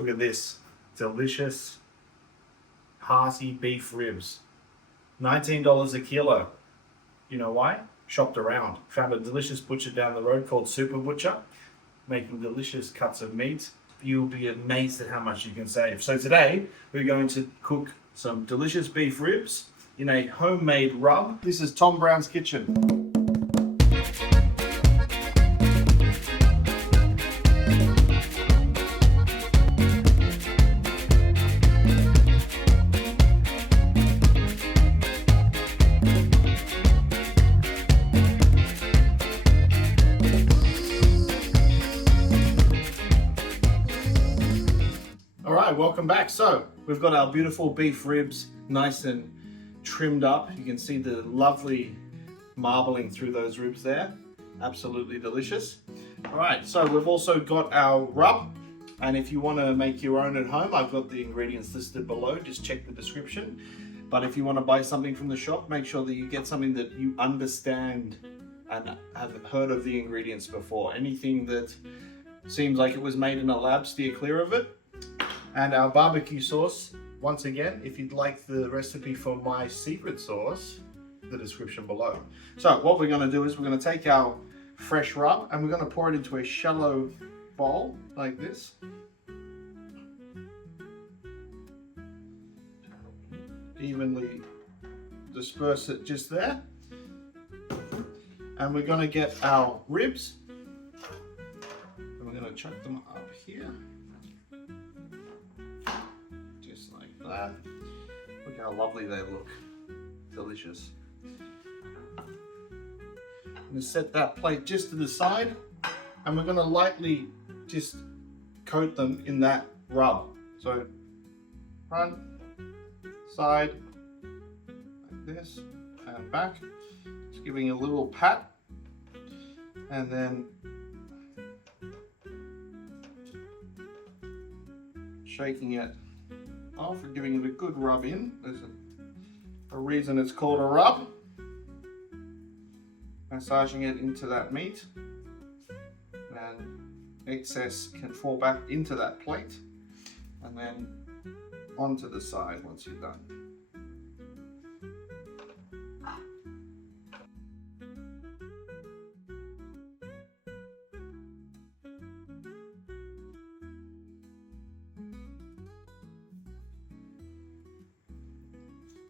Look at this. Delicious, hearty beef ribs. $19 a kilo. You know why? Shopped around. Found a delicious butcher down the road called Super Butcher, making delicious cuts of meat. You'll be amazed at how much you can save. So today, we're going to cook some delicious beef ribs in a homemade rub. This is Tom Brown's Kitchen. Welcome back. So we've got our beautiful beef ribs nice and trimmed up. You can see the lovely marbling through those ribs there. Absolutely delicious. All right, so we've also got our rub, and if you want to make your own at home, I've got the ingredients listed below. Just check the description. But if you want to buy something from the shop, make sure that you get something that you understand and have heard of the ingredients before. Anything that seems like it was made in a lab, steer clear of it. And our barbecue sauce, once again, if you'd like the recipe for my secret sauce, the description below. So what we're going to do is we're going to take our fresh rub and we're going to pour it into a shallow bowl like this. Evenly disperse it just there. And we're going to get our ribs and we're going to chuck them up here. That. Look how lovely they look. Delicious. I'm going to set that plate just to the side and we're going to lightly just coat them in that rub. So front, side, like this, and back. Just giving a little pat and then shaking it off and giving it a good rub in. There's a reason it's called a rub. Massaging it into that meat, and excess can fall back into that plate and then onto the side once you're done.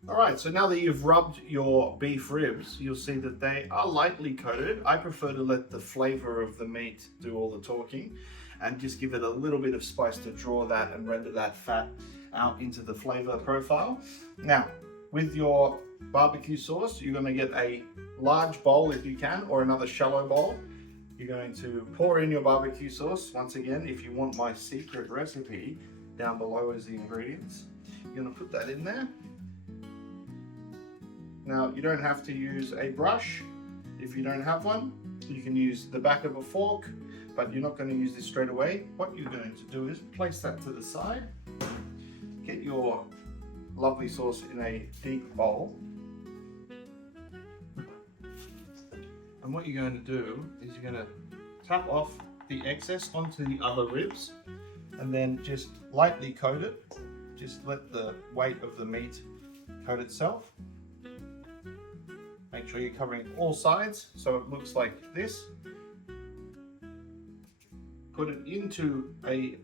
Alright, so now that you've rubbed your beef ribs, you'll see that they are lightly coated. I prefer to let the flavour of the meat do all the talking and just give it a little bit of spice to draw that and render that fat out into the flavour profile. Now, with your barbecue sauce, you're going to get a large bowl if you can, or another shallow bowl. You're going to pour in your barbecue sauce. Once again, if you want my secret recipe, down below is the ingredients. You're going to put that in there. Now, you don't have to use a brush if you don't have one. You can use the back of a fork, but you're not going to use this straight away. What you're going to do is place that to the side, get your lovely sauce in a deep bowl, and what you're going to do is you're going to tap off the excess onto the other ribs and then just lightly coat it. Just let the weight of the meat coat itself. Make sure you're covering all sides so it looks like this. Put it into a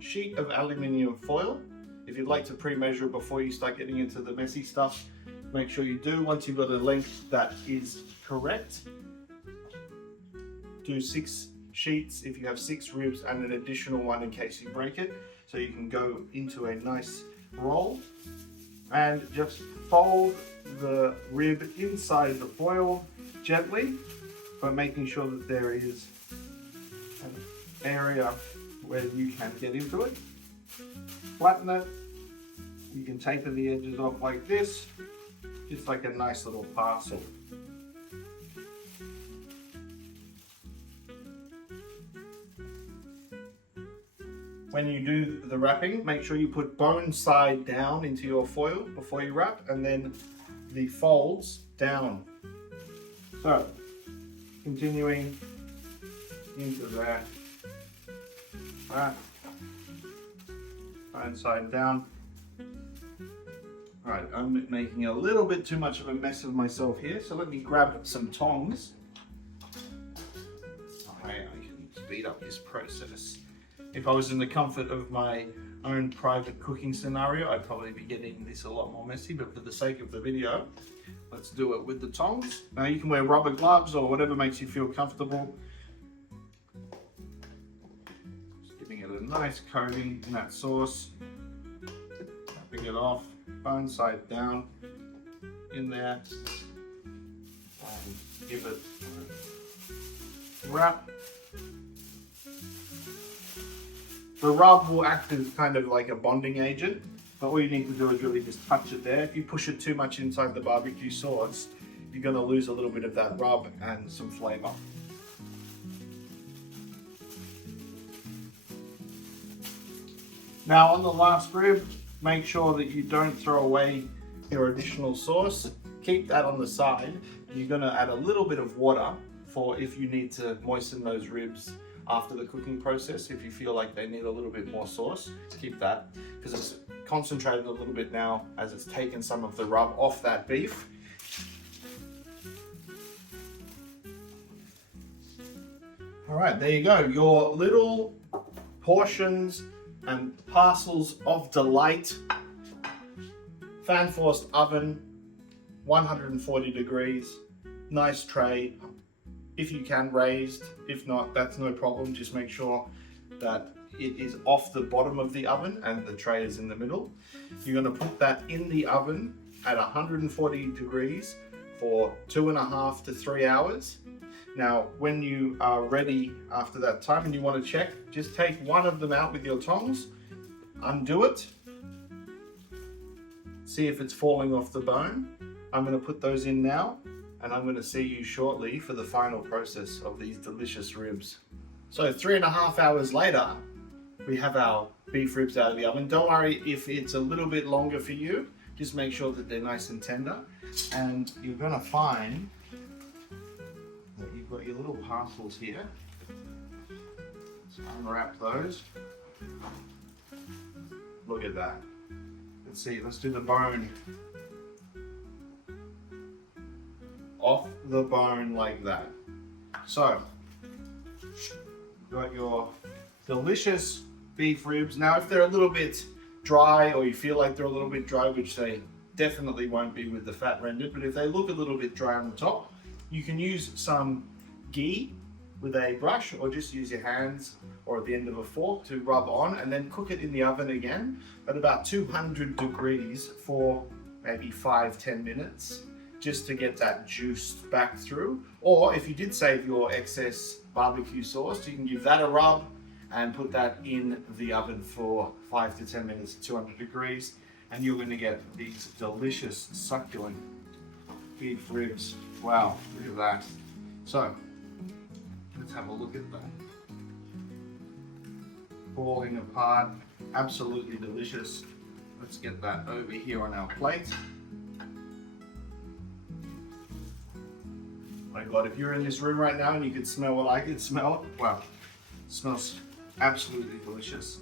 sheet of aluminium foil. If you'd like to pre-measure it before you start getting into the messy stuff, make sure you do. Once you've got a length that is correct, do 6 sheets if you have 6 ribs and an additional one in case you break it. So you can go into a nice roll and just fold the rib inside the foil gently, but making sure that there is an area where you can get into it. Flatten it. You can taper the edges off like this, just like a nice little parcel. When you do the wrapping, make sure you put bone side down into your foil before you wrap, and then the folds down. So, continuing into that. Right side down. Right, I'm making a little bit too much of a mess of myself here, so let me grab some tongs. I can speed up this process. If I was in the comfort of my own private cooking scenario, I'd probably be getting this a lot more messy, but for the sake of the video, let's do it with the tongs. Now you can wear rubber gloves or whatever makes you feel comfortable. Just giving it a nice coating in that sauce. Tapping it off, bone side down in there. And give it a wrap. The rub will act as kind of like a bonding agent, but all you need to do is really just touch it there. If you push it too much inside the barbecue sauce, you're going to lose a little bit of that rub and some flavour. Now on the last rib, make sure that you don't throw away your additional sauce. Keep that on the side. You're going to add a little bit of water for if you need to moisten those ribs after the cooking process. If you feel like they need a little bit more sauce, keep that, because it's concentrated a little bit now as it's taken some of the rub off that beef. All right, there you go. Your little portions and parcels of delight. Fan forced oven, 140 degrees, nice tray. If you can, raised. If not, that's no problem. Just make sure that it is off the bottom of the oven and the tray is in the middle. You're going to put that in the oven at 140 degrees for 2.5 to 3 hours. Now, when you are ready after that time and you want to check, just take one of them out with your tongs, undo it, see if it's falling off the bone. I'm going to put those in now, and I'm going to see you shortly for the final process of these delicious ribs. So 3.5 hours later, we have our beef ribs out of the oven. Don't worry if it's a little bit longer for you, just make sure that they're nice and tender. And you're going to find that you've got your little parcels here. Let's unwrap those. Look at that. Let's see, let's do the bone. Off the bone like that. So, you've got your delicious beef ribs. Now, if they're a little bit dry, or you feel like they're a little bit dry, which they definitely won't be with the fat rendered, but if they look a little bit dry on the top, you can use some ghee with a brush, or just use your hands or at the end of a fork to rub on, and then cook it in the oven again at about 200 degrees for maybe 5-10 minutes. Just to get that juice back through. Or if you did save your excess barbecue sauce, you can give that a rub and put that in the oven for 5 to 10 minutes at 200 degrees, and you're going to get these delicious, succulent beef ribs. Wow, look at that. So, let's have a look at that. Falling apart, absolutely delicious. Let's get that over here on our plate. My God, if you're in this room right now and you could smell what I could smell, wow, it smells absolutely delicious.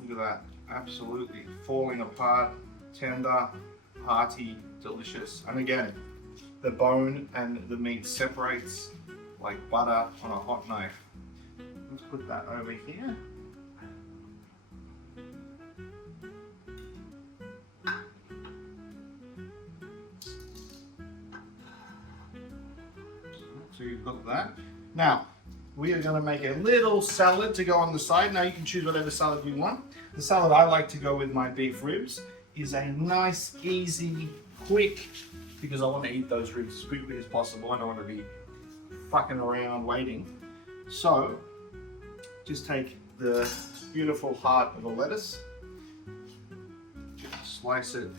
Look at that, absolutely falling apart, tender, hearty, delicious. And again, the bone and the meat separates like butter on a hot knife. Let's put that over here. So you've got that. Now, we are going to make a little salad to go on the side. Now you can choose whatever salad you want. The salad I like to go with my beef ribs is a nice, easy, quick, because I want to eat those ribs as quickly as possible. I don't want to be fucking around waiting. So, just take the beautiful heart of a lettuce, just slice it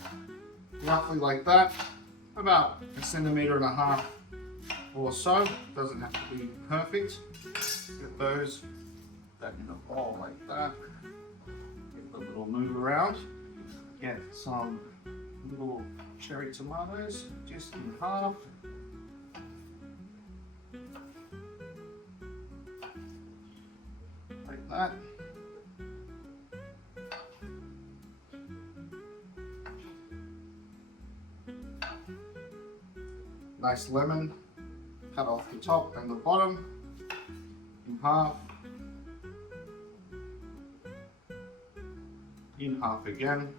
roughly like that, about 1.5 centimeters or so. Doesn't have to be perfect. Get those, that in a bowl like that. Get the little move around. Get some little cherry tomatoes, just in half. Like that. nice lemon, cut off the top and the bottom in half. In half again.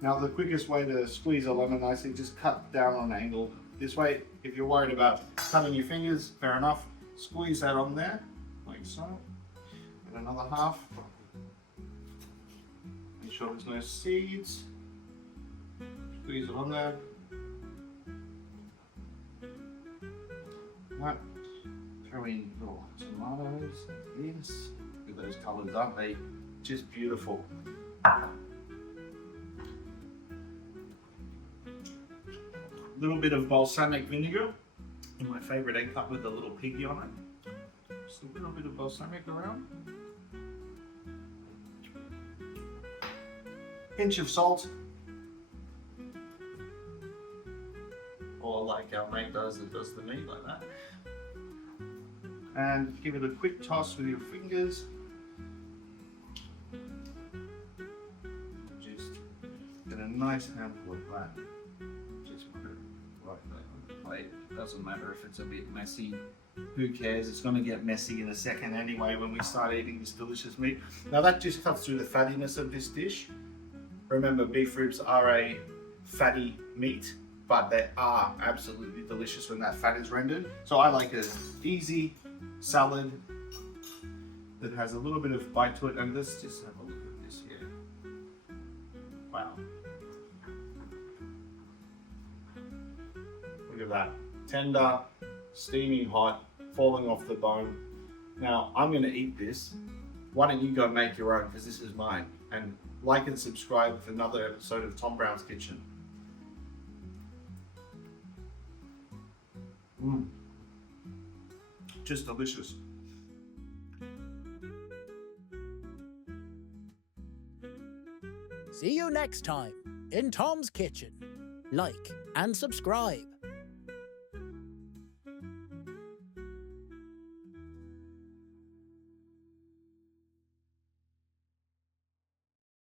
Now the quickest way to squeeze a lemon nicely, just cut down on an angle. This way, if you're worried about cutting your fingers, fair enough. Squeeze that on there, like so. And another half. Make sure there's no seeds. Squeeze it on there. Right. Throw in little tomatoes like this. Look at those colours, aren't they? Just beautiful. Little bit of balsamic vinegar in my favourite egg cup with the little piggy on it. Just a little bit of balsamic around. Pinch of salt. Or like our mate does, that does the meat like that. And give it a quick toss with your fingers. Just get a nice handful of that. Just put it right there on the plate. Doesn't matter if it's a bit messy. Who cares? It's going to get messy in a second anyway when we start eating this delicious meat. Now that just cuts through the fattiness of this dish. Remember, beef ribs are a fatty meat, but they are absolutely delicious when that fat is rendered. So I like an easy salad that has a little bit of bite to it. And let's just have a look at this here. Wow. Look at that. Tender, steaming hot, falling off the bone. Now, I'm going to eat this. Why don't you go make your own, because this is mine. And like and subscribe for another episode of Tom Brown's Kitchen. Just delicious. See you next time in Tom's Kitchen. Like and subscribe.